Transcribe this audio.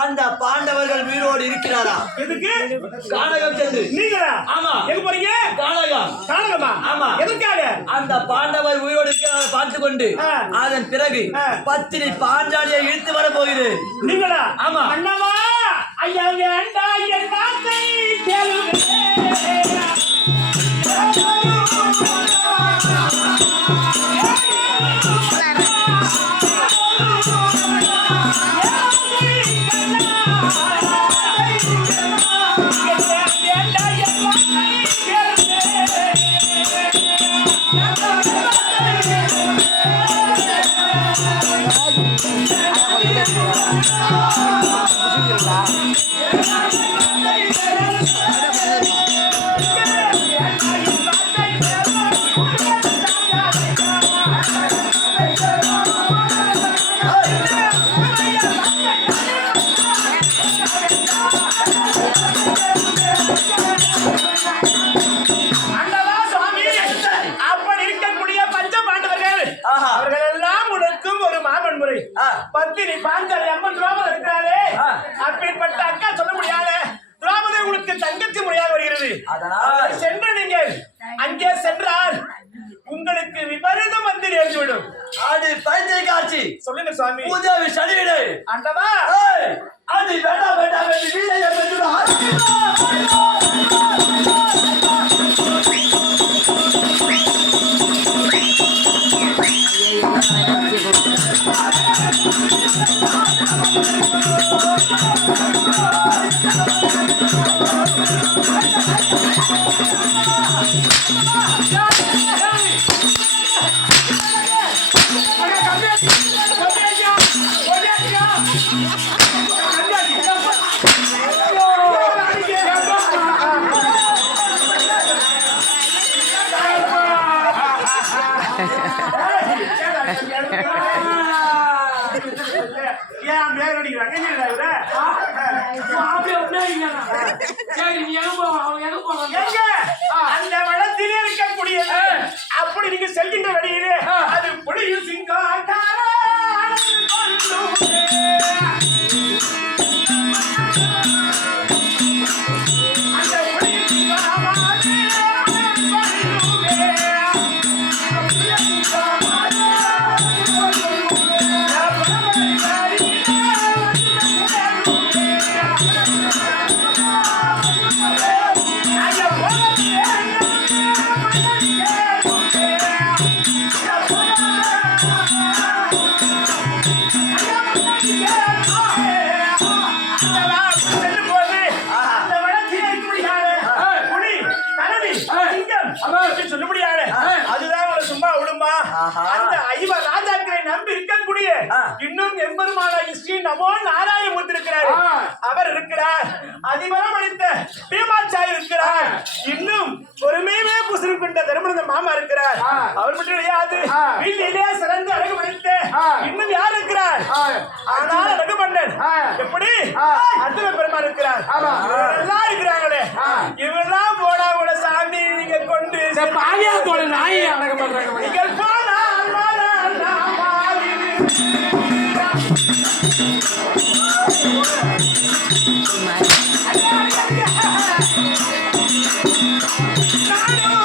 அந்த பாண்டவர்கள் உயிரோடு இருக்கிறாரா? எதுக்கு? கானகம் சென்று. நீங்களா? ஆமா. எங்க போறீங்க? கானகம். கானகமா? ஆமா. எதுக்காக? அந்த பாண்டவர் உயிரோடு இருக்கிறாரை பார்த்து கொண்டு அதன் பிறகு பத்தினி பாஞ்சாலியை இழுத்து வர போகிறேன். நீங்களா? ஆமா. அண்ணவா ஐயா ஏண்டா என் வார்த்தை கேளுங்க. பத்தினி பாஞ்சாலி அம்மன் துராபதி இருக்கிறாரே, அப்படிப்பட்ட அக்கா சொல்ல முடியாது. துராபதி உங்களுக்கு தங்கச்சி முறையாக வருகிறது. அதனால் சென்று நீங்கள் அங்கே சென்றால் உங்களுக்கு விபரீதம் வந்து நேர்ந்துவிடும். அது பைத்திய காட்சி. சொல்லுங்க சுவாமி. பூஜாவி சனியிடு. அண்டவா அது வேண்டாம் வேண்டாம் என்று வீணையை பெற்று அந்த வளத்திலே இருக்கக்கூடிய அப்படி நீங்க செல்கின்ற வழியிலே அது புலியும் சிங்கம் சொல்ல முடியாது. அதுதான் சும்மா விடுமா? அந்த ஐவ ராஜாக்களை நம்பி இருக்கக்கூடிய இன்னும் எம்பெருமானாகி ஸ்ரீ நமோ நாராயணமூர்த்தி இருக்கிறார். அவர் இருக்கிறார். அதிபரம் அளித்த பீமாச்சாரி இருக்கிறார். இன்னும் பொறுமையுமே புசுறு கொண்ட தர்மபுர மாமா இருக்கிறார். அவர் மட்டும் கிடையாது. வீட்டிலே சிறந்து அழகு படைத்த இன்னும் யார் இருக்கிறார்? ஆனால் அழகு பண்ணன் எப்படி அர்ஜுன பெருமாள் இருக்கிறார். எல்லாம் இருக்கிறாங்களே. இவெல்லாம் போனா கூட சாமி நீங்க கொண்டு பாலியா போல நாயை அடக்க பண்றாங்க. நீங்கள் போனா நானும்